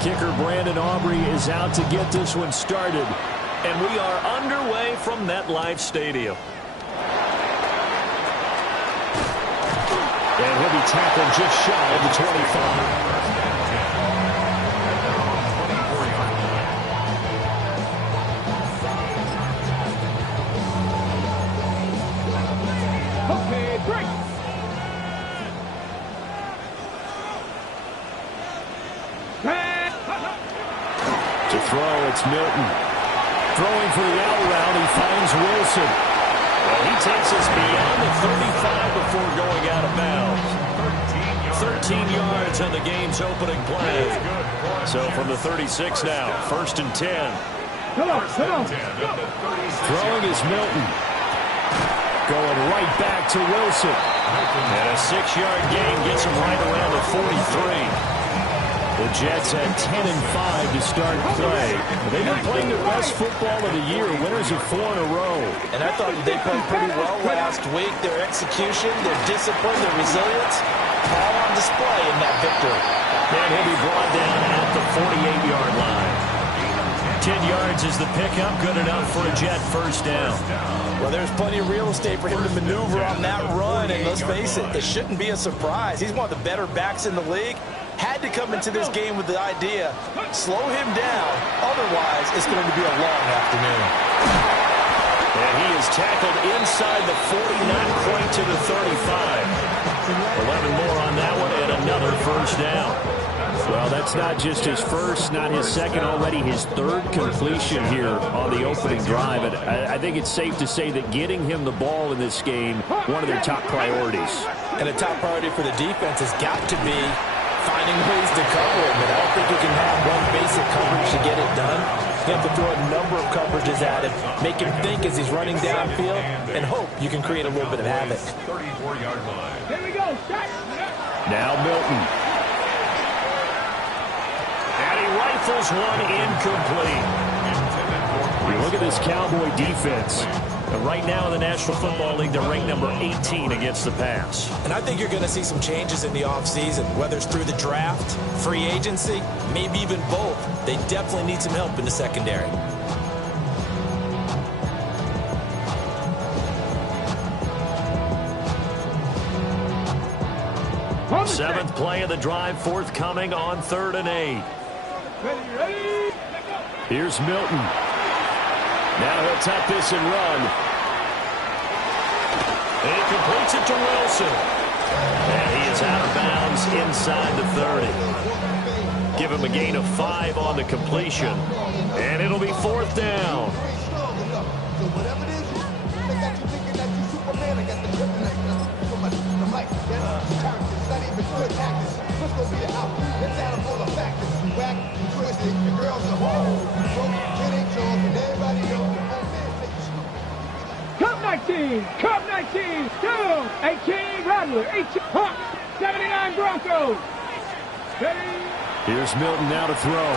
Kicker Brandon Aubrey is out to get this one started. And we are underway from MetLife Stadium. And he'll be tackled just shy of the 25. To throw, it's Milton. Throwing for the out route, he finds Wilson. Well, he takes us beyond the 35 before going out of bounds. 13 yards on the game's opening play. So from the 36 now, 1st and 10. Throwing is Milton. Going right back to Wilson. And a 6-yard gain gets him right around the 43. The Jets had 10 and 5 to start play. They've been playing their best football of the year, winners of 4 in a row. And I thought they played pretty well last week. Their execution, their discipline, their resilience, all on display in that victory. And he'll be brought down at the 48-yard line. 10 yards is the pickup, good enough for a Jet first down. Well, there's plenty of real estate for him to maneuver on that run, and let's face it, it shouldn't be a surprise. He's one of the better backs in the league. Had to come into this game with the idea, slow him down, otherwise it's going to be a long afternoon. And he is tackled inside the 40, not quite to the 35. 11 more on that one, and another first down. Well, that's not just his first, not his second, already his third completion here on the opening drive. And I think it's safe to say that getting him the ball in this game, one of their top priorities. And a top priority for the defense has got to be finding ways to cover him. And I don't think you can have one basic coverage to get it done. You have to throw a number of coverages at him, make him think as he's running downfield, and hope you can create a little bit of havoc. 34-yard line. Here we go. Now Milton. And he rifles one incomplete. You look at this Cowboy defense. Right now in the National Football League, they're ranked number 18 against the pass. And I think you're going to see some changes in the offseason, whether it's through the draft, free agency, maybe even both. They definitely need some help in the secondary. Seventh play of the drive forthcoming on 3rd and 8. Ready. Here's Milton. Now he'll tuck this and run. And he completes it to Wilson. And he is out of bounds inside the 30. Give him a gain of 5 on the completion. And it'll be 4th down. Cup 19, Cup 19, 2, 18, Rattler, 18, Hawks, 79 Broncos. Ready? Here's Milton now to throw.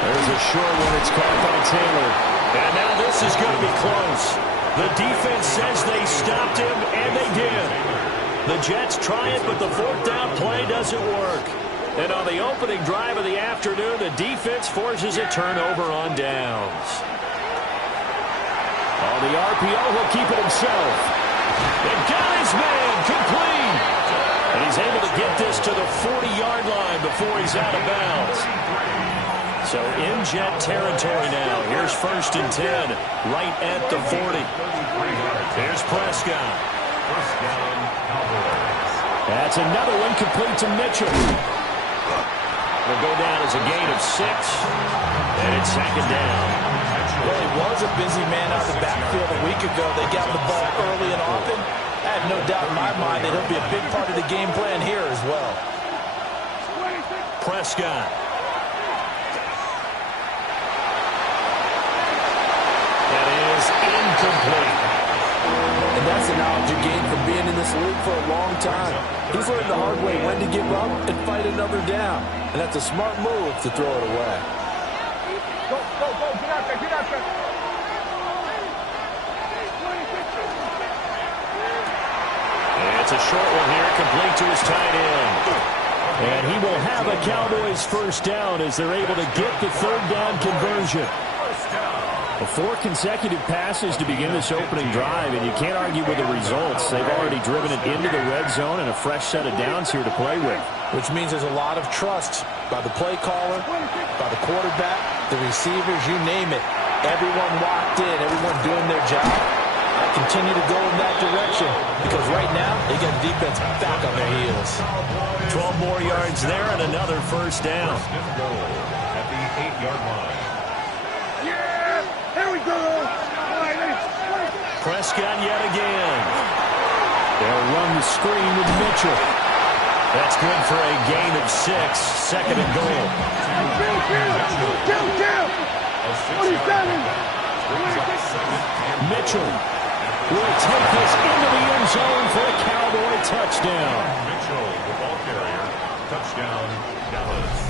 There's a short one. It's caught by Taylor. And now this is going to be close. The defense says they stopped him, and they did. The Jets try it, but the 4th down play doesn't work. And on the opening drive of the afternoon, the defense forces a turnover on downs. On the RPO, he'll keep it himself. And got his man complete. And he's able to get this to the 40-yard line before he's out of bounds. So in Jet territory now. Here's 1st and 10, right at the 40. Here's Prescott. First down, Cowboys. That's another one complete to Mitchell. Will go down as a gain of 6. And it's 2nd down. Well, he was a busy man out of the backfield a week ago. They got the ball early and often. I have no doubt in my mind that he'll be a big part of the game plan here as well. Prescott. That is incomplete. And that's the knowledge you gain from being in this league for a long time. He's learned the hard way when to give up and fight another down. And that's a smart move to throw it away. Go, get out there, get out there. And it's a short one here, complete to his tight end. And he will have a Cowboys first down as they're able to get the third down conversion. 4 consecutive passes to begin this opening drive, and you can't argue with the results. They've already driven it into the red zone and a fresh set of downs here to play with. Which means there's a lot of trust by the play caller, by the quarterback, the receivers, you name it. Everyone locked in, everyone doing their job. I continue to go in that direction because right now they got the defense back on their heels. 12 more yards there and another first down. At the 8-yard line. Here we go. Prescott yet again. They'll run the screen with Mitchell. That's good for a gain of 6. Second and goal. Mitchell will take this into the end zone for a Cowboy touchdown. Mitchell, the ball carrier. Touchdown, Dallas.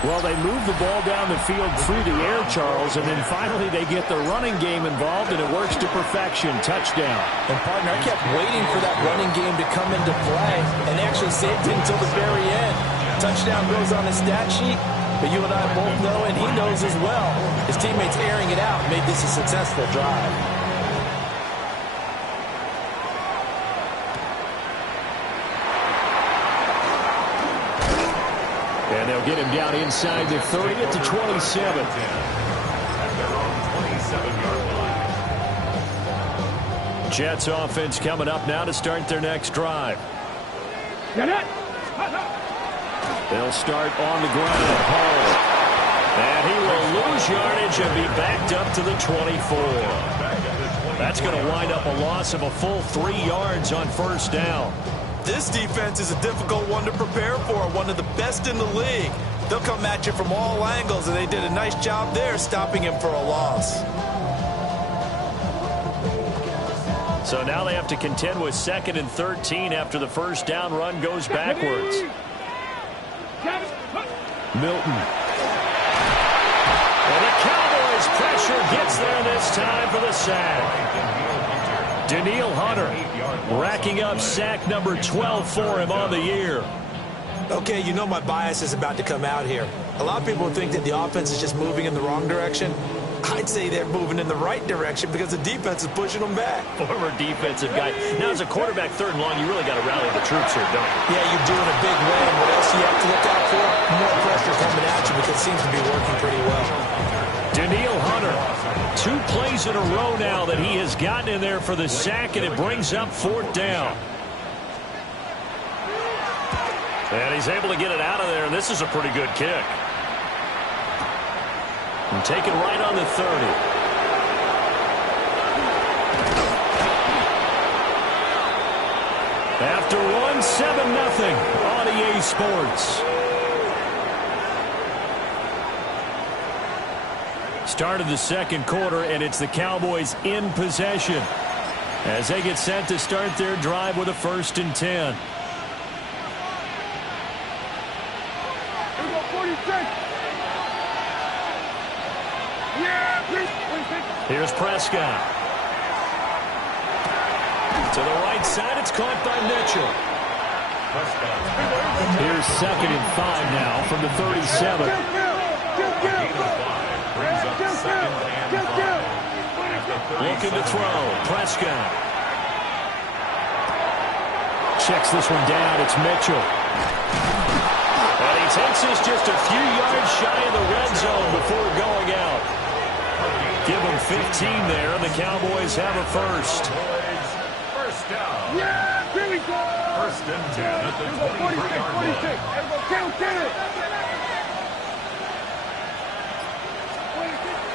Well, they move the ball down the field through the air, Charles, and then finally they get the running game involved, and it works to perfection. Touchdown. And, partner, I kept waiting for that running game to come into play, and they actually saved it until the very end. Touchdown goes on the stat sheet, but you and I both know, and he knows as well, his teammates airing it out made this a successful drive. And they'll get him down inside the 30 at the 27. At their own 27-yard line. Jets offense coming up now to start their next drive. They'll start on the ground. Hall. And he will lose yardage and be backed up to the 24. That's going to wind up a loss of a full 3 yards on first down. This defense is a difficult one to prepare for, one of the best in the league. They'll come at you from all angles, and they did a nice job there stopping him for a loss. So now they have to contend with 2nd and 13 after the first down run goes backwards. Milton. And the Cowboys pressure gets there this time for the sack. Daniil Hunter racking up sack number 12 for him on the year. Okay, you know my bias is about to come out here. A lot of people think that the offense is just moving in the wrong direction. I'd say they're moving in the right direction because the defense is pushing them back. Former defensive guy. Now, as a quarterback, 3rd and long, you really got to rally the troops here, don't you? Yeah, you're doing a big way. And what else you have to look out for? More pressure coming at you because it seems to be working pretty well. Daniil Hunter, 2 plays in a row now that he has gotten in there for the sack, and it brings up 4th down. And he's able to get it out of there, and this is a pretty good kick. And take it right on the 30. After 1, 7-0 on EA Sports. Start of the second quarter, and it's the Cowboys in possession as they get set to start their drive with a 1st and 10. Here's Prescott. To the right side, it's caught by Mitchell. Here's 2nd and 5 now from the 37. Looking to throw. Prescott. Checks this one down. It's Mitchell. And he takes this just a few yards shy of the red zone before going out. Give him 15 there, and the Cowboys have a first. First down. Yeah, here we go. 1st and 10 at the 23-yard line.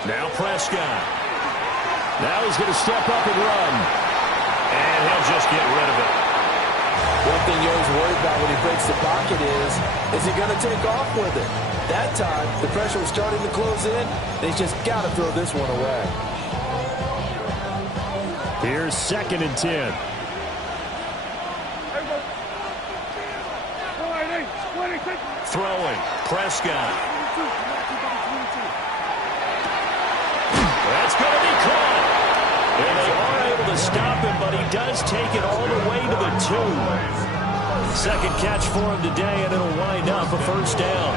Now Prescott. Now he's going to step up and run. And he'll just get rid of it. One thing you always worry about when he breaks the pocket is he going to take off with it? That time, the pressure was starting to close in. They just got to throw this one away. Here's 2nd and 10. Throwing. Prescott. That's going to be caught. And they are able to stop him, but he does take it all the way to the 2. Second catch for him today, and it'll wind up a first down.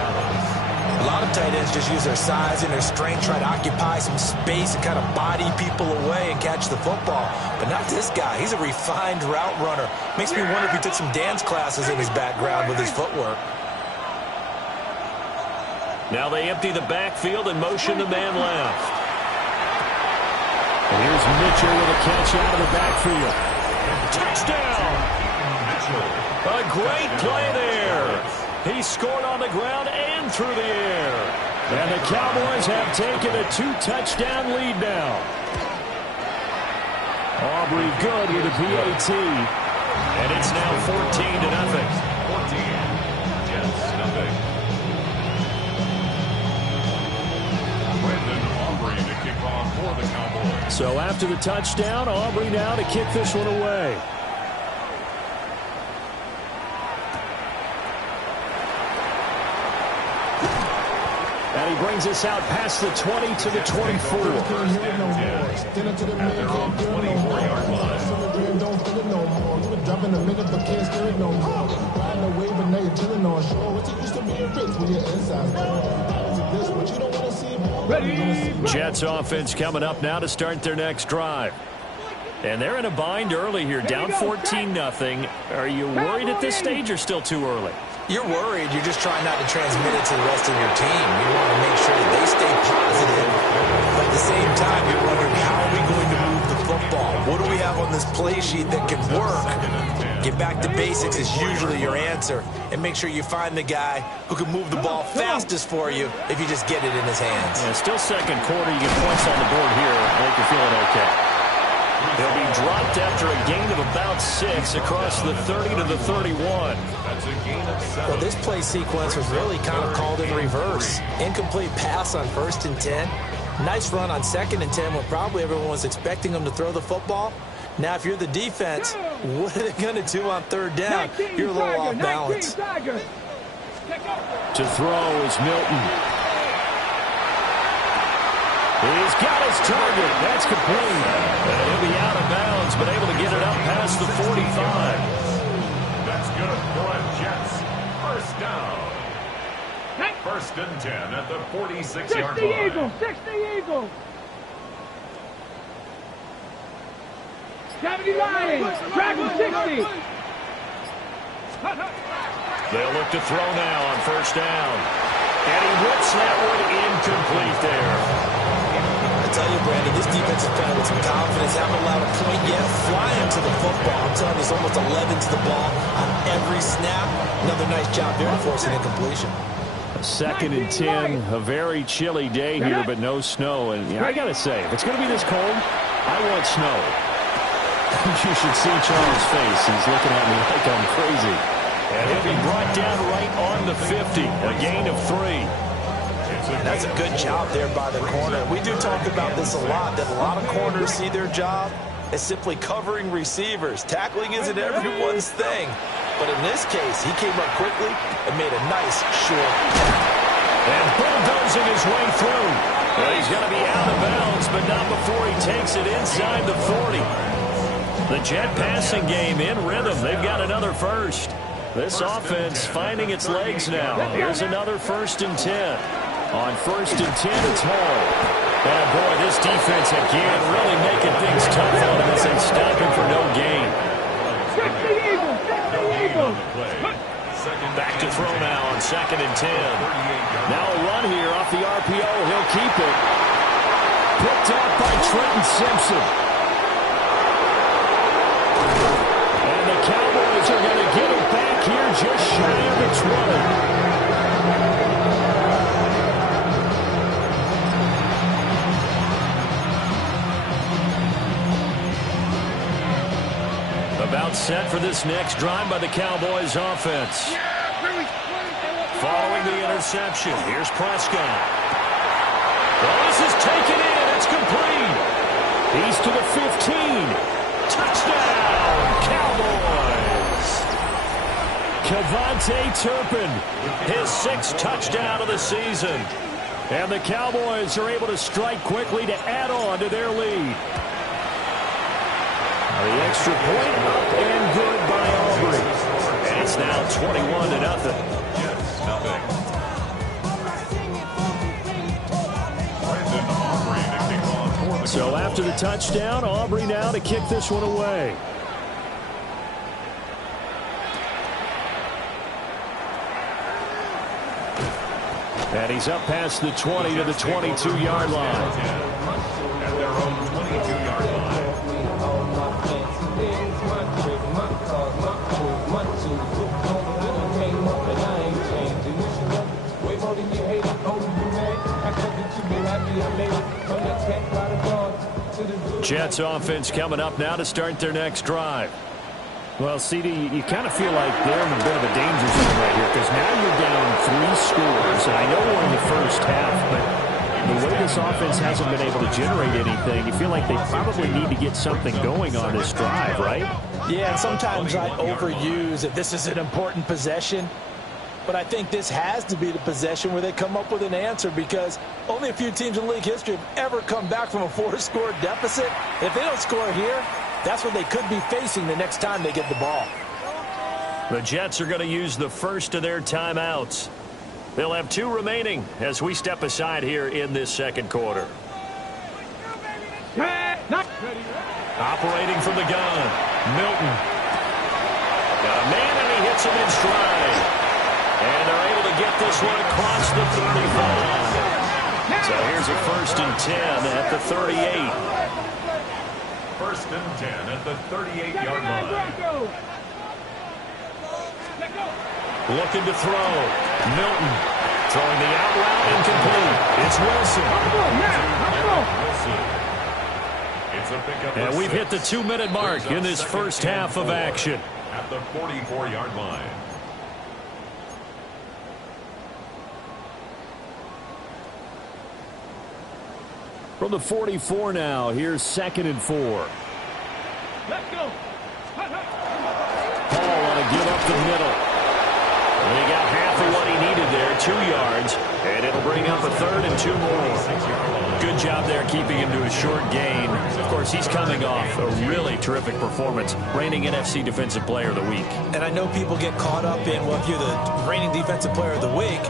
A lot of tight ends just use their size and their strength, try to occupy some space and kind of body people away and catch the football. But not this guy. He's a refined route runner. Makes me wonder if he took some dance classes in his background with his footwork. Now they empty the backfield and motion the man left. And here's Mitchell with a catch out of the backfield. Touchdown! A great play there. He scored on the ground and through the air. And the Cowboys have taken a 2-touchdown lead now. Aubrey good with a PAT. And it's now 14-0. 14-0. Brandon Aubrey to kick off for the Cowboys. So after the touchdown, Aubrey now to kick this one away. And he brings us out past the 20 to the 24. At their own 24-yard line. Jets offense coming up now to start their next drive. And they're in a bind early here, down 14-0. Are you worried at this stage or still too early? You're worried. You're just trying not to transmit it to the rest of your team. You want to make sure that they stay positive. But at the same time, you're wondering, how are we going to move the football? What do we have on this play sheet that can work? Get back to basics is usually your answer. And make sure you find the guy who can move the ball fastest for you if you just get it in his hands. Yeah, still second quarter. You get points on the board here. I think you're feeling okay. They'll be dropped after a gain of about 6 across the 30 to the 31. That's a gain of 7. Well, this play sequence was really kind of called in reverse. Incomplete pass on 1st and 10. Nice run on 2nd and 10 when probably everyone was expecting them to throw the football. Now, if you're the defense, what are they going to do on 3rd down? You're a little off balance. To throw is Milton. He's got his target. That's complete. And he'll be out of bounds, but able to get it up past the 45. That's good for a Jets. First down. 1st and 10 at the 46-yard line. Eagles. 60 Eagles. 70 Lions. Dragon 60. They'll look to throw now on 1st down. And he whips that one incomplete there. I tell you, Brandon, this defense is playing with some confidence. Haven't allowed a point yet. Flying to the football. I'm telling you, it's almost 11 to the ball on every snap. Another nice job there to force an incompletion. 2nd and 10, a very chilly day here, but no snow. And I got to say, if it's going to be this cold, I want snow. You should see Charles' face. He's looking at me like I'm crazy. And he'll be brought down right on the 50, a gain of 3. That's a good job there by the corner. We do talk about this a lot, that a lot of corners see their job as simply covering receivers. Tackling isn't everyone's thing. But in this case, he came up quickly and made a nice, short tackle. And bulldozing his way through. Well, he's going to be out of bounds, but not before he takes it inside the 40. The Jet passing game in rhythm. They've got another first. This offense finding its legs now. Here's another 1st and 10. On 1st and 10, it's Hall. And boy, this defense again really making things tough on him as they stop him for no gain. 60 Eagles. 60 Eagles. Back to throw now on 2nd and 10. Now a run here off the RPO. He'll keep it. Picked up by Trenton Simpson. And the Cowboys are going to get it back here just shy of the 20. About set for this next drive by the Cowboys offense. Following the interception, here's Prescott. Well, this is taken in. It's complete. He's to the 15. Touchdown, Cowboys. Kevontae Turpin, his 6th touchdown of the season. And the Cowboys are able to strike quickly to add on to their lead. The extra point up and good by Aubrey. And it's now 1-0. Jets, nothing. Brandon Aubrey to kick off for the So after the touchdown, Aubrey now to kick this one away. And he's up past the 20 to the 22-yard line. At their own 22-yard line. Jets offense coming up now to start their next drive. Well, CD, you kind of feel like they're in a bit of a danger zone right here because now you're down 3 scores. And I know we're in the first half, but the way this offense hasn't been able to generate anything, you feel like they probably need to get something going on this drive, right? Yeah, and sometimes I overuse that this is an important possession. But I think this has to be the possession where they come up with an answer because only a few teams in league history have ever come back from a 4-score deficit. If they don't score here, that's what they could be facing the next time they get the ball. The Jets are going to use the first of their timeouts. They'll have 2 remaining as we step aside here in this second quarter. Operating from the gun, Milton. Got a man and he hits him in stride. And they're able to get this one across the 35. So here's a 1st and 10 at the 38. 1st and 10 at the 38-yard line. Looking to throw. Milton throwing the out route incomplete. It's Wilson. It's a pickup. And we've hit the 2-minute mark in this first half of action. At the 44-yard line. From the 44 now, here's 2nd and 4. Let's go. Paul on a give up the middle. And he got half of what he needed there, 2 yards. And it'll bring up a 3rd and 2 more. Good job there keeping him to a short gain. Of course, he's coming off a really terrific performance, reigning NFC Defensive Player of the Week. And I know people get caught up in, well, if you're the reigning Defensive Player of the Week,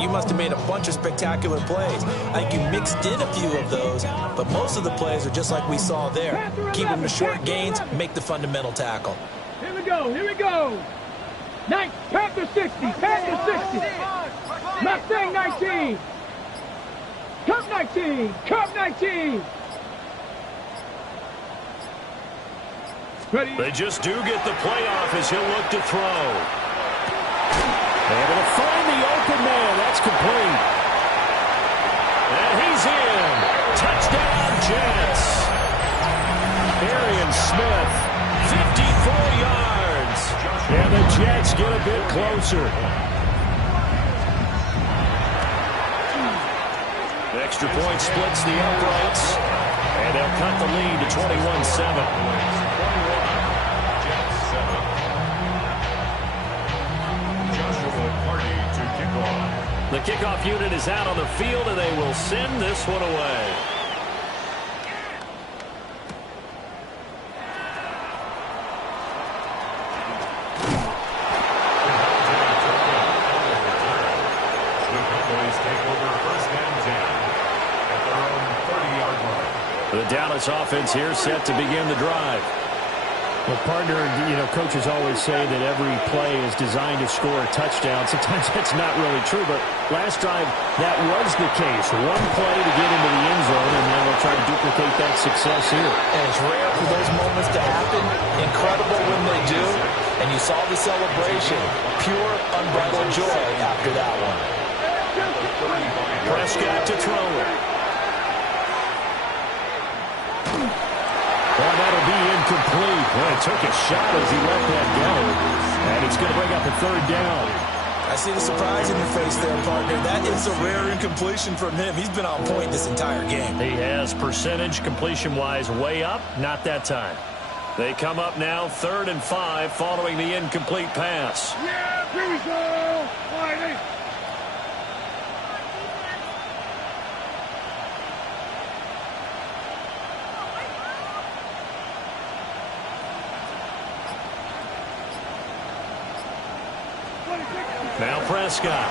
you must have made a bunch of spectacular plays. I think you mixed in a few of those, but most of the plays are just like we saw there. Keep them to short gains, make the fundamental tackle. Here we go. Here we go. Panther 60. Panther 60. Mustang 19. Cup 19. Cup 19. Ready. They just do get the playoff as he'll look to throw. Able to find the open man. That's complete. And he's in. Touchdown, Jets. Arian Smith, 54 yards. And the Jets get a bit closer. Extra point splits the uprights. And they'll cut the lead to 21-7. The kickoff unit is out on the field, and they will send this one away. The Cowboys take over 1st and 10 at their own 30-yard line. The Dallas offense here set to begin the drive. Well, partner, coaches always say that every play is designed to score a touchdown. Sometimes that's not really true, but last drive, that was the case. One play to get into the end zone, and then they'll try to duplicate that success here. And it's rare for those moments to happen. Incredible when they do. And you saw the celebration. Pure, unbridled joy after that one. Prescott to throw it. Well, that'll be incomplete. Well, it took a shot as he let that go. And it's going to bring up a 3rd down. I see the surprise in your face there, partner. That is a rare incompletion from him. He's been on point this entire game. He has percentage completion-wise way up. Not that time. They come up now 3rd and 5 following the incomplete pass. Yeah, here we go. Fighting. Now Prescott.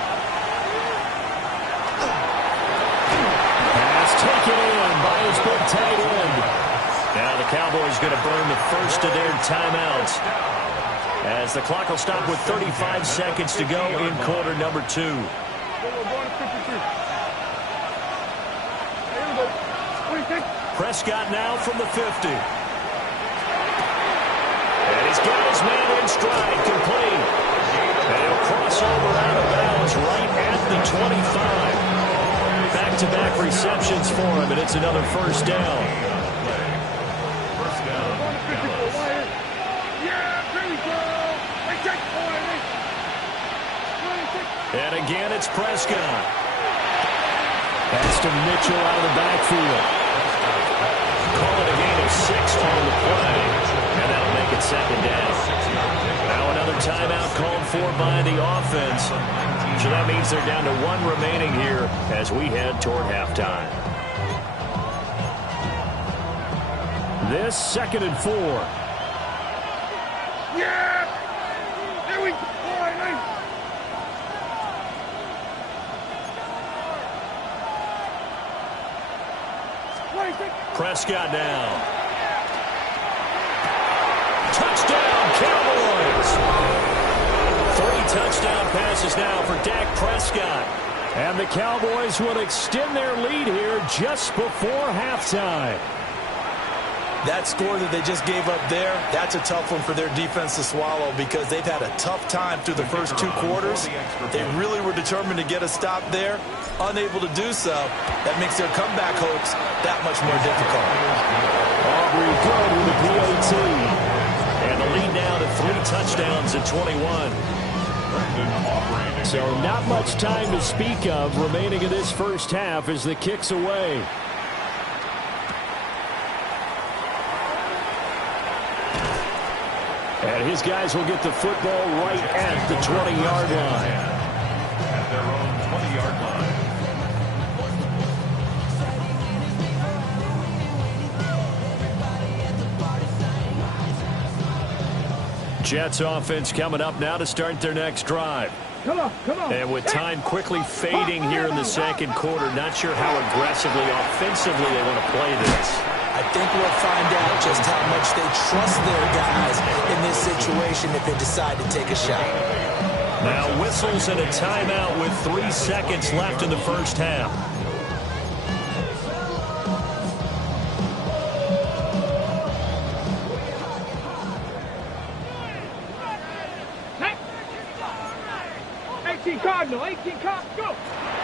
Pass taken in by his big tight end. Now the Cowboys going to burn the first of their timeouts, as the clock will stop with 35 seconds to go in quarter number 2. Prescott now from the 50. And he's got his man in stride, complete. And he'll cross over out of bounds right at the 25. Back-to-back receptions for him, and it's another first down. And again, it's Prescott. Pass to Mitchell out of the backfield. Call it a gain of 6 on the play, and that'll make it second down. Now another timeout called for by the offense. So that means they're down to 1 remaining here as we head toward halftime. This 2nd and 4. Yeah! There we go! Prescott now. Touchdown, Cowboys! 3 touchdown passes now for Dak Prescott. And the Cowboys will extend their lead here just before halftime. That score that they just gave up there, that's a tough one for their defense to swallow, because they've had a tough time through the first 2 quarters. They really were determined to get a stop there. Unable to do so, that makes their comeback hopes that much more difficult. Aubrey good with the PAT. And the lead now to 3 touchdowns at 21. So not much time to speak of remaining in this first half as the kick's away. And his guys will get the football right at the 20-yard line. At their own 20-yard line. Jets offense coming up now to start their next drive. Come on, come on. And with time quickly fading here in the second quarter, not sure how aggressively, offensively they want to play this. I think we'll find out just how much they trust their guys in this situation if they decide to take a shot. Now whistles and a timeout with 3 seconds left in the first half. Cardinal, 18 Cardinal, go!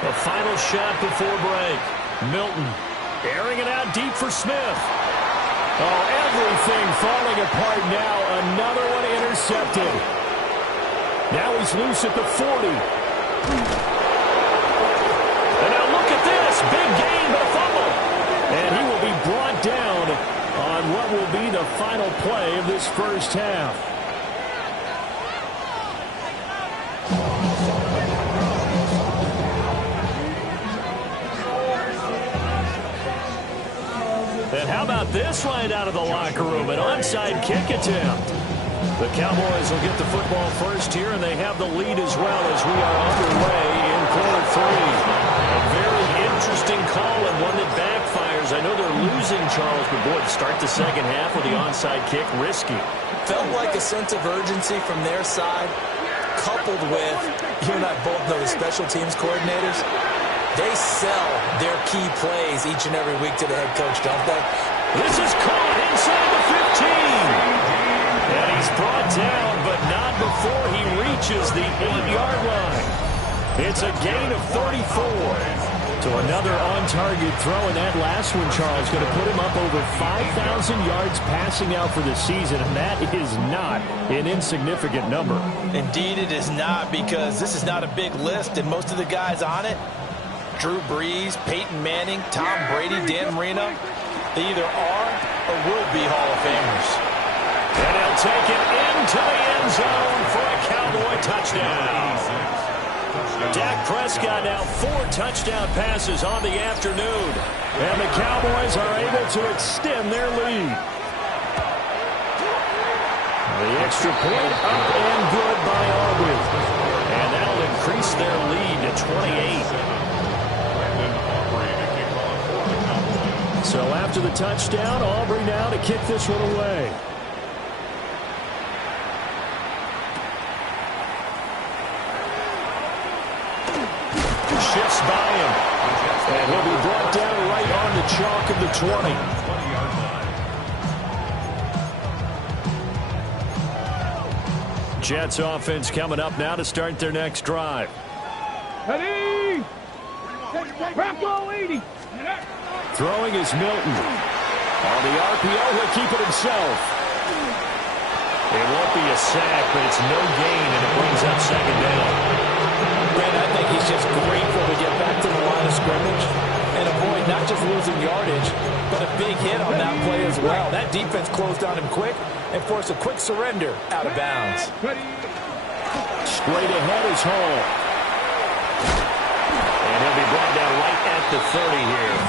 The final shot before break. Milton airing it out deep for Smith. Oh, everything falling apart now. Another one intercepted. Now he's loose at the 40. And now look at this. Big gain, but a fumble. And he will be brought down on what will be the final play of this first half. And how about this right out of the locker room? An onside kick attempt. The Cowboys will get the football first here, and they have the lead as well as we are underway in quarter 3. A very interesting call and one that backfires. I know they're losing, Charles, but boy, to start the second half with the onside kick, risky. Felt like a sense of urgency from their side, coupled with, you and I both know the special teams coordinators. They sell their key plays each and every week to the head coach, don't they? This is caught inside the 15. And he's brought down, but not before he reaches the 8-yard line. It's a gain of 34. So another on-target throw, and that last one, Charles, going to put him up over 5,000 yards passing out for the season, and that is not an insignificant number. Indeed it is not, because this is not a big list, and most of the guys on it, Drew Brees, Peyton Manning, Tom Brady, Dan Marino, they either are or will be Hall of Famers. And he'll take it into the end zone for a Cowboy touchdown. Dak Prescott now 4 touchdown passes on the afternoon. And the Cowboys are able to extend their lead. The extra point up and good by Aubrey. after the touchdown. Aubrey now to kick this one away. Shifts by him. And he'll be brought down right on the chalk of the 20. Jets offense coming up now to start their next drive. Ready? Bronco 80. Throwing is Milton. On the RPO, he'll keep it himself. It won't be a sack, but it's no gain, and it brings up second down. Brent, I think he's just grateful to get back to the line of scrimmage and avoid not just losing yardage, but a big hit on that play as well. That defense closed on him quick and forced a quick surrender out of bounds. Straight ahead is Hall. And he'll be brought down right at the 30 here.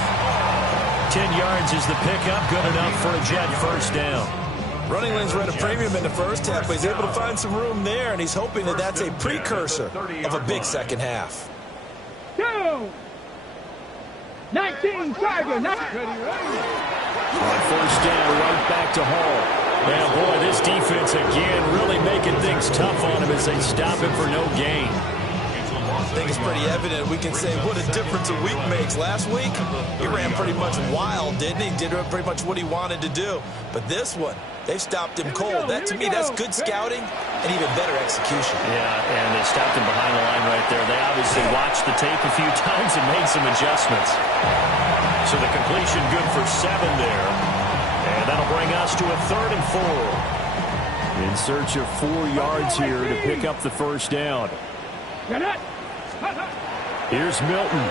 10 yards is the pickup, good enough for a Jet first down. Running lanes were at a premium in the first half, but he's able to find some room there, and he's hoping that that's a precursor of a big second half. 19, Tiger. On first down, right back to Hall. And boy, this defense again really making things tough on him as they stop him for no gain. I think it's pretty evident. We can say what a difference a week makes. Last week, he ran pretty much wild, didn't he? Did pretty much what he wanted to do. But this one, they stopped him cold. That, to me, that's good scouting and even better execution. Yeah, and they stopped him behind the line right there. They obviously watched the tape a few times and made some adjustments. So the completion good for 7 there. And that'll bring us to a 3rd and 4. In search of 4 yards here to pick up the first down. Here's Milton.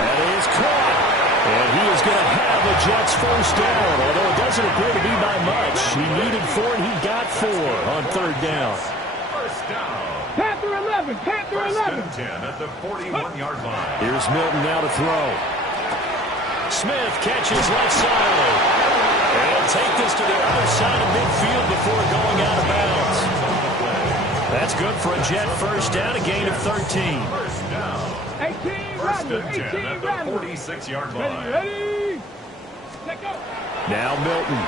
That is caught. And he is going to have a Jets first down, although it doesn't appear to be by much. He needed 4, and he got 4 on 3rd down. First down. Panther 11. Panther 11. 10 at the 41-yard line. Here's Milton now to throw. Smith catches left side. And he'll take this to the other side of midfield before going out of bounds. That's good for a Jet first down, a gain of 13. First down. 18, First Rattler. and 10 at 18, the Rattler. 46-yard line. Ready? Let go. Now Milton.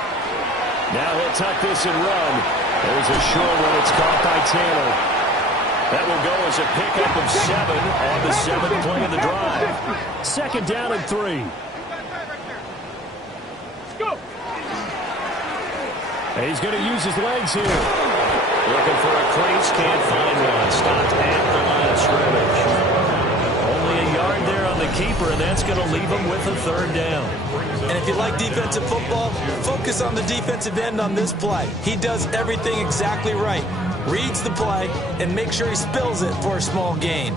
Now he'll tuck this and run. There's a short one. It's caught by Taylor. That will go as a pickup of 7 on the 7th play of the drive. Second down and 3. Go. And he's going to use his legs here. Looking for a crease, can't find one. Stopped at the line of scrimmage. Only a yard there on the keeper, and that's going to leave him with a 3rd down. And if you like defensive football, focus on the defensive end on this play. He does everything exactly right. Reads the play and make sure he spills it for a small gain.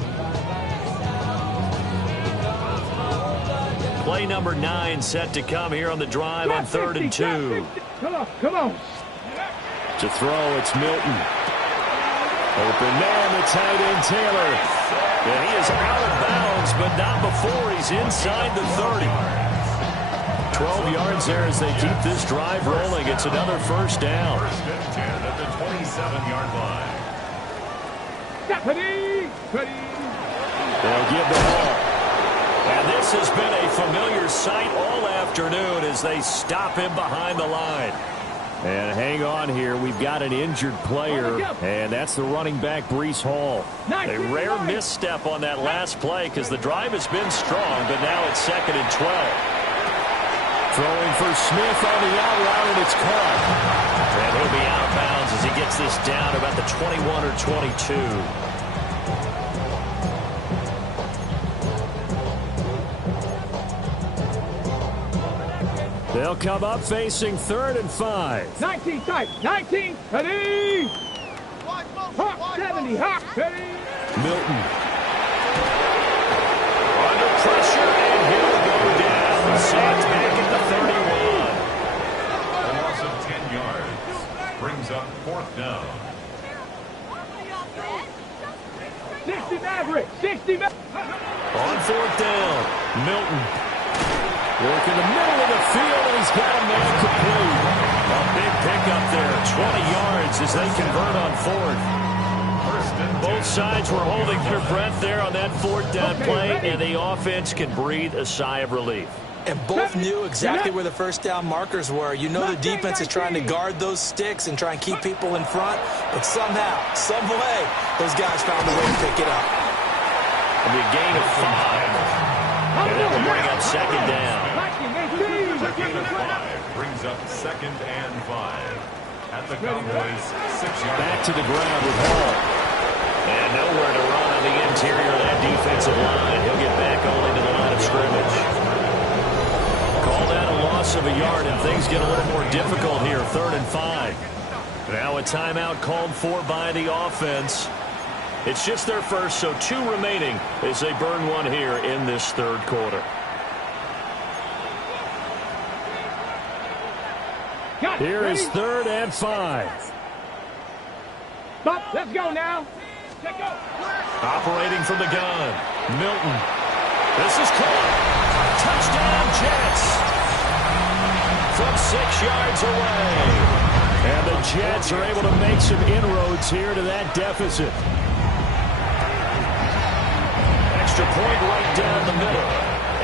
Play number 9 set to come here on the drive on 3rd and 2. Come on, come on. To throw, it's Milton. Open man, the tight end, Taylor. And he is out of bounds, but not before he's inside the 30. 12 yards there as they keep this drive rolling. It's another first down. First and 10 at the 27-yard line. Ready? Ready? They'll give the ball. And this has been a familiar sight all afternoon as they stop him behind the line. And hang on here. We've got an injured player, and that's the running back, Breece Hall. A rare misstep on that last play because the drive has been strong, but now it's 2nd and 12. Throwing for Smith on the out route, and it's caught. And he'll be out of bounds as he gets this down about the 21 or 22. They'll come up facing 3rd and 5. 19 tight. 19. Ready? Hawk 70. Hawk. Ready? Milton. Under pressure, and he'll go down. Sacked back at the 31. A loss of 10 yards brings up 4th down. 60 Maverick. 60 Maverick. On 4th down, Milton. Work in the middle of the field, and he's got a man complete. A big pickup there, 20 yards as they convert on 4th. Both sides were holding their breath there on that 4th down play, and the offense can breathe a sigh of relief. And both knew exactly where the first down markers were. You know the defense is trying to guard those sticks and try and keep people in front. But somehow, some way, those guys found a way to pick it up. It'll be a gain of 5. And that will bring up second down. Gain of 5 brings up 2nd and 5. At the Cowboys' 6-yard line. Back to the ground with Hall. And nowhere to run on the interior of that defensive line. He'll get back only to the line of scrimmage. Call that a loss of a yard, and things get a little more difficult here. 3rd and 5. Now a timeout called for by the offense. It's just their first, so 2 remaining as they burn one here in this 3rd quarter. Here is 3rd and 5. Stop. Let's go now. Let's go. Operating from the gun. Milton. This is caught. Touchdown, Jets. From 6 yards away. And the Jets are able to make some inroads here to that deficit. Extra point right down the middle.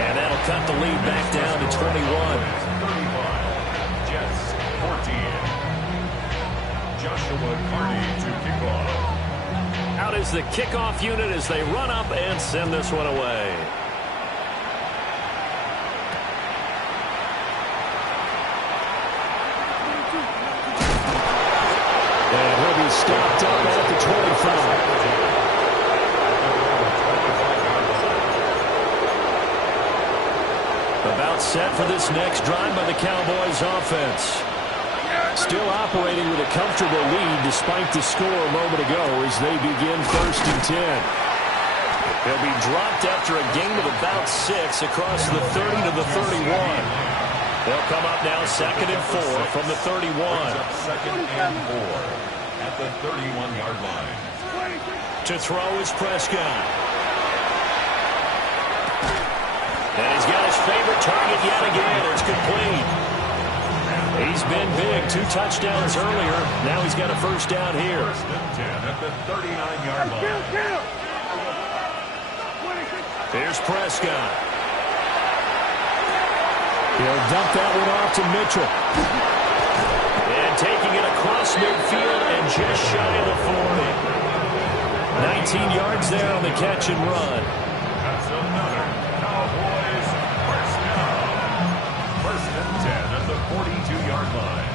And that'll cut the lead back down to 21. 35. Jets 14. Joshua Carney to kick off. Out is the kickoff unit as they run up and send this one away. And he'll be stopped up at the 25. About set for this next drive by the Cowboys offense. Still operating with a comfortable lead despite the score a moment ago as they begin 1st and 10. They'll be dropped after a gain of about 6 across the 30 to the 31. They'll come up now 2nd and 4 from the 31. 2nd and 4 at the 31-yard line. To throw is Prescott. And he's got his favorite target yet again. It's complete. He's been big. 2 touchdowns earlier. Now he's got a 1st down here. 1st and 10 at the 39-yard line. Here's Prescott. He'll dump that one off to Mitchell. And taking it across midfield and just shy of the 40. 19 yards there on the catch and run. That's another Cowboys 1st down. 1st and 10 at the 42-yard line.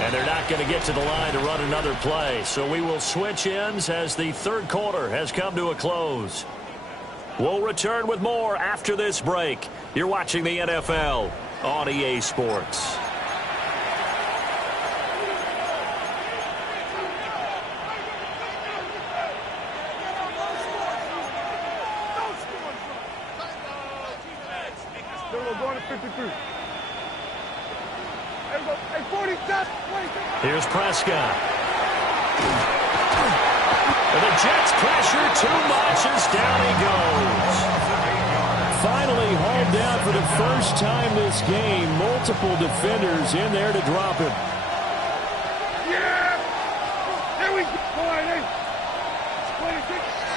And they're not going to get to the line to run another play. So we will switch ends as the 3rd quarter has come to a close. We'll return with more after this break. You're watching the NFL on EA Sports. Going to 53. Hey, 47. Here's Prescott. And the Jets pressure too much as down he goes. Finally hauled down for the first time this game. Multiple defenders in there to drop him. Yeah. There we go.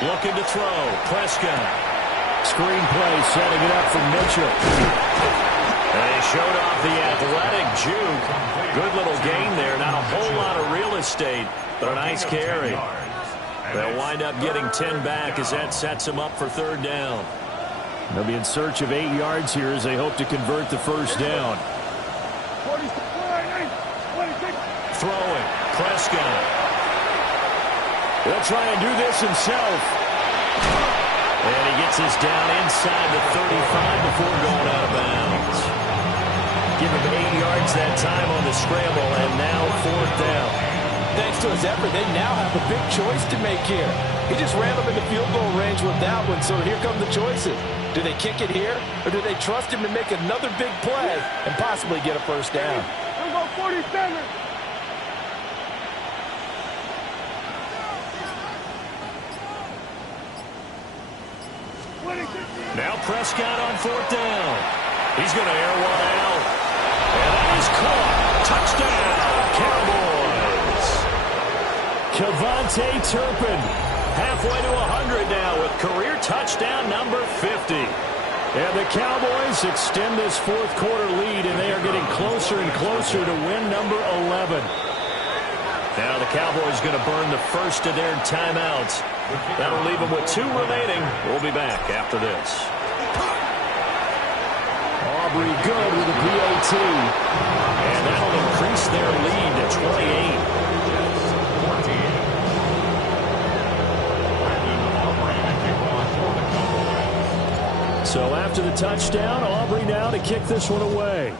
Looking to throw. Prescott. Screen play setting it up for Mitchell. And he showed off the athletic juke. Good little gain there. Not a whole lot of real estate, but a nice carry. They'll wind up getting 10 back as that sets them up for 3rd down. They'll be in search of 8 yards here as they hope to convert the 1st down. Throwing. Prescott. He'll try and do this himself. And he gets this down inside the 35 before going out of bounds. Give him 8 yards that time on the scramble, and now 4th down. Thanks to his effort, they now have a big choice to make here. He just ran up into field goal range with that one, so here come the choices. Do they kick it here, or do they trust him to make another big play and possibly get a 1st down? We'll go 47. Now Prescott on 4th down. He's going to air one out. And that is caught. Touchdown, Cowboys. Kevontae Turpin halfway to 100 now with career touchdown number 50. And the Cowboys extend this fourth quarter lead, and they are getting closer and closer to win number 11. Now the Cowboys going to burn the first of their timeouts. That'll leave them with 2 remaining. We'll be back after this. Aubrey good with a PAT. And that'll increase their lead to 28. So after the touchdown, Aubrey now to kick this one away.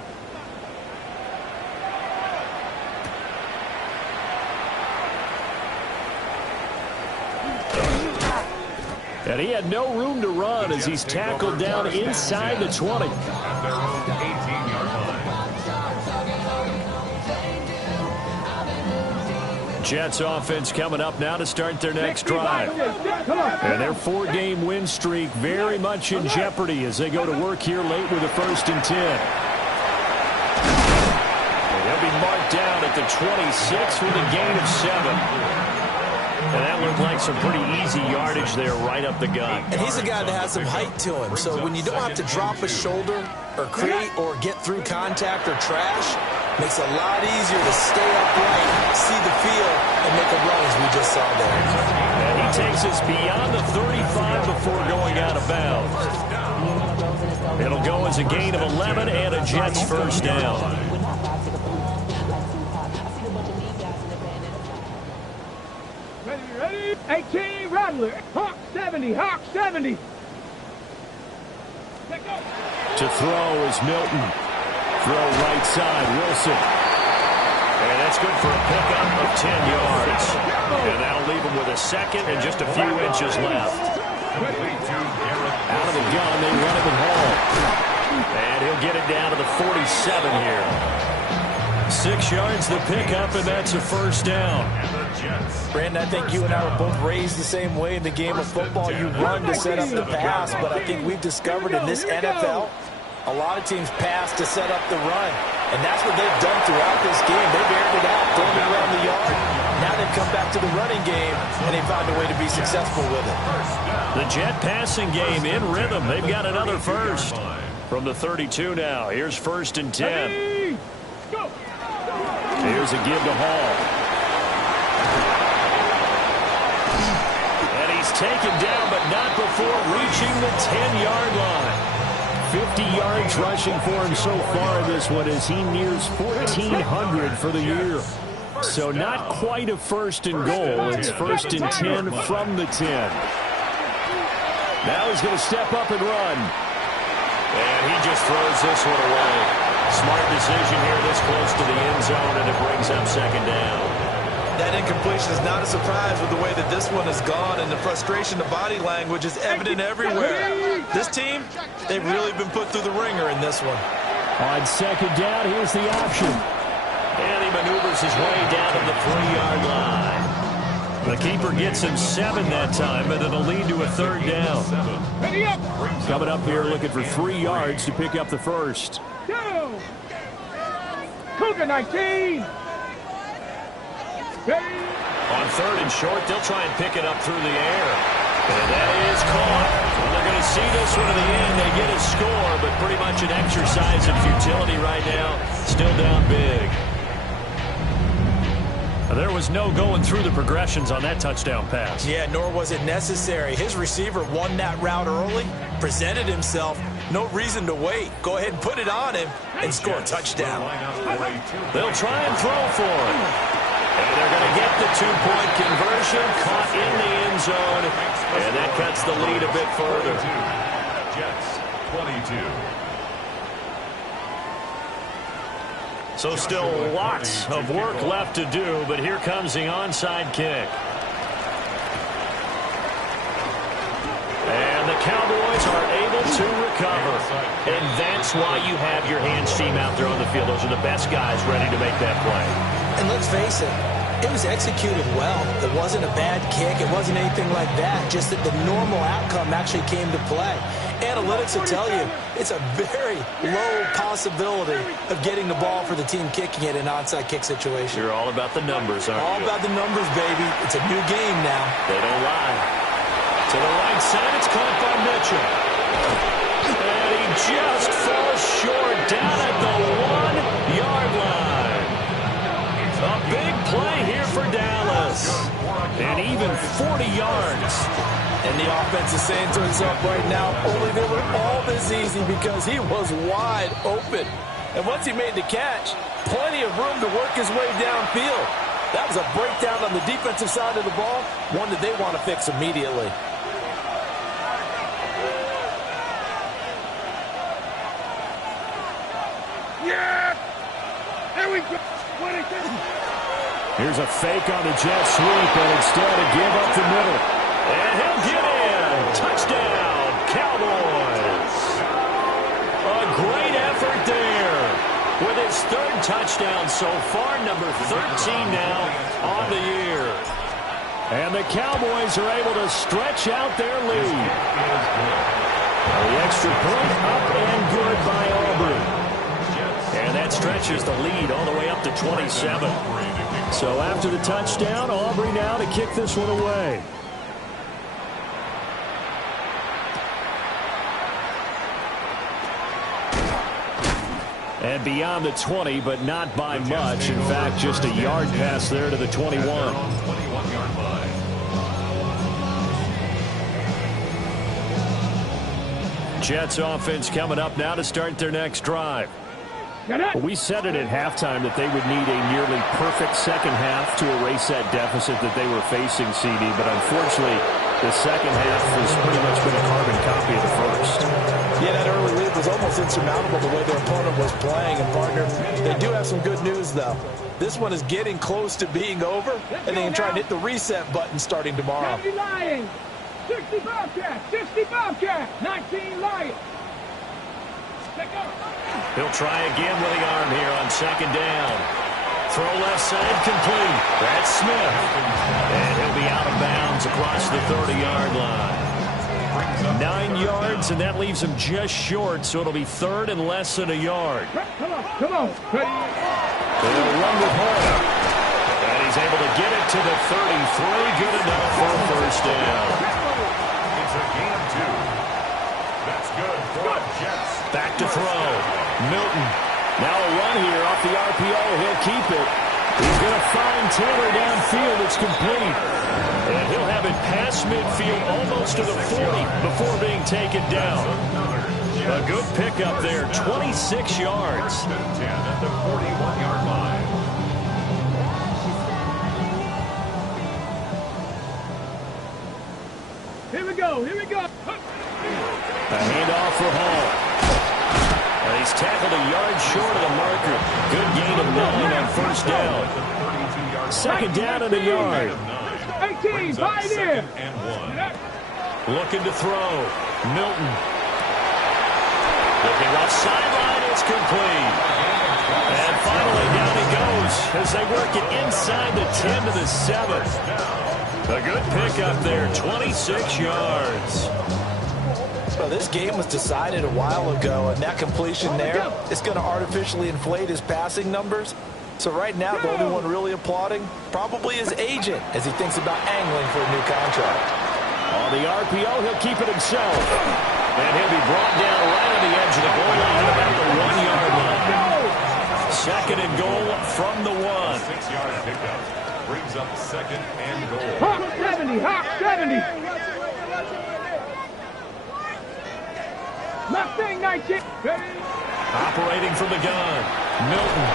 And he had no room to run as he's tackled down inside the 20. Jets offense coming up now to start their next drive. And their 4-game win streak very much in jeopardy as they go to work here late with a 1st and 10. They'll be marked down at the 26 with a gain of 7. And that looked like some pretty easy yardage there right up the gut. And he's a guy that has some height to him. So when you don't have to drop a shoulder or create or get through contact or trash, makes it a lot easier to stay upright, see the field, and make a run as we just saw there. And he takes us beyond the 35 before going out of bounds. It'll go as a gain of 11 and a Jets first down. Ready? 18, Rattler. Hawk 70, Hawk 70. To throw is Milton. Throw right side, Wilson. And that's good for a pickup of 10 yards. And that'll leave him with a second and just a few inches left. Out of the gun, they run him at home. And he'll get it down to the 47 here. 6 yards the pickup, and that's a first down. Brandon, I think you and I were both raised the same way in the game of football. You run to set up the pass, but I think we've discovered in this NFL, a lot of teams pass to set up the run. And that's what they've done throughout this game. They've aired it out, thrown it around the yard. Now they've come back to the running game, and they found a way to be successful with it. The Jet passing game in rhythm. They've got another first. From the 32 now, here's 1st and 10. Here's a give to Hall. And he's taken down, but not before reaching the 10-yard line. 50 yards rushing for him so far in this one as he nears 1,400 for the year. So not quite a 1st and goal. It's 1st and 10 from the 10. Now he's going to step up and run. And he just throws this one away. Smart decision here this close to the end zone, and it brings up 2nd down. That incompletion is not a surprise with the way that this one has gone, and the frustration, the body language is evident everywhere. This team, they've really been put through the ringer in this one. On 2nd down, here's the option. And he maneuvers his way down to the 3-yard line. The keeper gets him 7 that time, but it'll lead to a 3rd down. Coming up here looking for 3 yards to pick up the first. Cougar 19. On 3rd and short, they'll try and pick it up through the air. And that is caught. They're going to see this one to the end. They get a score, but pretty much an exercise in futility right now. Still down big. There was no going through the progressions on that touchdown pass. Yeah, nor was it necessary. His receiver won that route early, presented himself. No reason to wait. Go ahead and put it on him and score a touchdown. They'll try and throw for it. And they're going to get the 2-point conversion, caught in the end zone, and that cuts the lead a bit further. Jets, 22. So still lots of work left to do, but here comes the onside kick. And the Cowboys are able to recover. And that's why you have your hands team out there on the field. Those are the best guys ready to make that play. And let's face it, it was executed well. It wasn't a bad kick. It wasn't anything like that. Just that the normal outcome actually came to play. Analytics will tell you it's a very low possibility of getting the ball for the team kicking it in an onside kick situation. You're all about the numbers, aren't you? All about the numbers, baby. It's a new game now. They don't lie. To the right side, it's caught by Mitchell. And he just falls short down at the 1-yard line. A big play here for Dallas. And even 40 yards. And the offense is saying to itself right now, only they were all this easy because he was wide open. And once he made the catch, plenty of room to work his way downfield. That was a breakdown on the defensive side of the ball, one that they want to fix immediately. Yeah! There we go! Here's a fake on the jet sweep, and instead a give up the middle. And he'll get in. Touchdown, Cowboys. A great effort there. With his third touchdown so far, number 13 now on the year. And the Cowboys are able to stretch out their lead. The extra point up and good by Aubrey. And that stretches the lead all the way up to 27. So after the touchdown, Aubrey now to kick this one away. And beyond the 20, but not by much. In fact, just a yard pass there to the 21. Jets offense coming up now to start their next drive. We said it at halftime that they would need a nearly perfect second half to erase that deficit that they were facing, CD. But unfortunately, the second half has pretty much been a carbon copy of the first. Yeah, that early lead was almost insurmountable the way their opponent was playing. And, partner, they do have some good news, though. This one is getting close to being over, and they can try and hit the reset button starting tomorrow. 70 Lions, 60 Bobcats, 60 Bobcats, 19 Lions. He'll try again with the arm here on second down. Throw left side complete. That's Smith. And he'll be out of bounds across the 30-yard line. 9 yards, and that leaves him just short, so it'll be third and less than a yard. Come on, come on. They'll run with Nola. And he's able to get it to the 33. Good enough for a first down. It's a gain of 2. That's good for the Jets. Back to throw. Milton. Now a run here off the RPO. He'll keep it. He's going to find Taylor downfield. It's complete. And he'll have it past midfield almost to the 40 before being taken down. A good pickup there. 26 yards. 10 at the 41-yard line. Here we go, here we go. A handoff for Hall. And he's tackled a yard short of the marker. Good gain of 9 on first down. Second down and a yard. 18, buy it in. Looking to throw. Milton. Looking left sideline. It's complete. And finally down he goes as they work it inside the 10 to the 7. A good pickup there. 26 yards. Well, this game was decided a while ago, and that completion there is going to artificially inflate his passing numbers. So right now, the only one really applauding probably his agent as he thinks about angling for a new contract. On the RPO, he'll keep it himself. And he'll be brought down right on the edge of the goal line at about the 1-yard line. Second and goal from the 1. 6-yard pickup brings up second and goal. Hawk 70, Hawk 70. Mustang 19. Operating from the gun. Milton.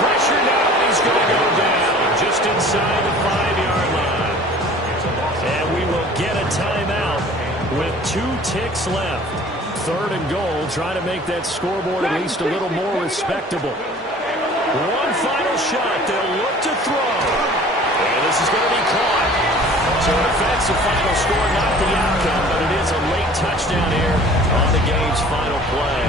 Pressure now, and he's going to go down just inside the 5-yard line. And we will get a timeout with 2 ticks left. Third and goal, trying to make that scoreboard at least a little more respectable. One final shot. They'll look to throw. And this is going to be caught. So it affects the final score, not the outcome, but it is a late touchdown here on the game's final play.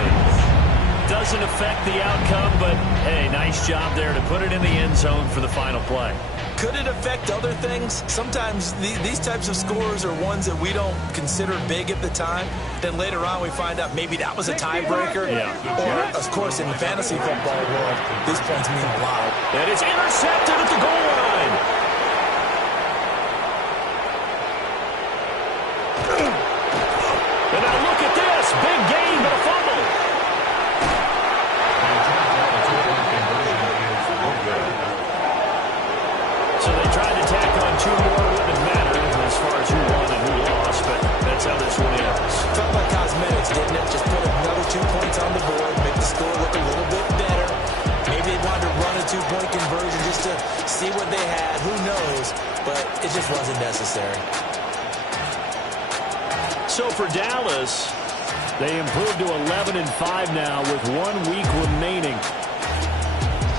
Doesn't affect the outcome, but, hey, nice job there to put it in the end zone for the final play. Could it affect other things? Sometimes these types of scores are ones that we don't consider big at the time. Then later on we find out maybe that was a tiebreaker. Yeah. Or, of course, in the fantasy football world, these points mean a lot. And it's intercepted at the goal line. And now look at this. points on the board, make the score look a little bit better. Maybe they wanted to run a two-point conversion just to see what they had. Who knows? But it just wasn't necessary. So for Dallas, they improved to 11-5 now with 1 week remaining.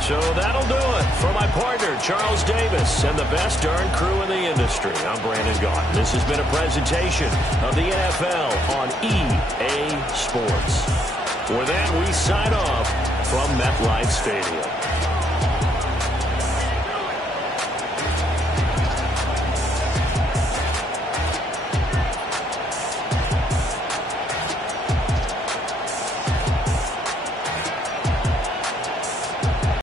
So that'll do it for my partner, Charles Davis, and the best darn crew in the industry. I'm Brandon Gaughan. This has been a presentation of the NFL on EA Sports. With that, we sign off from MetLife Stadium.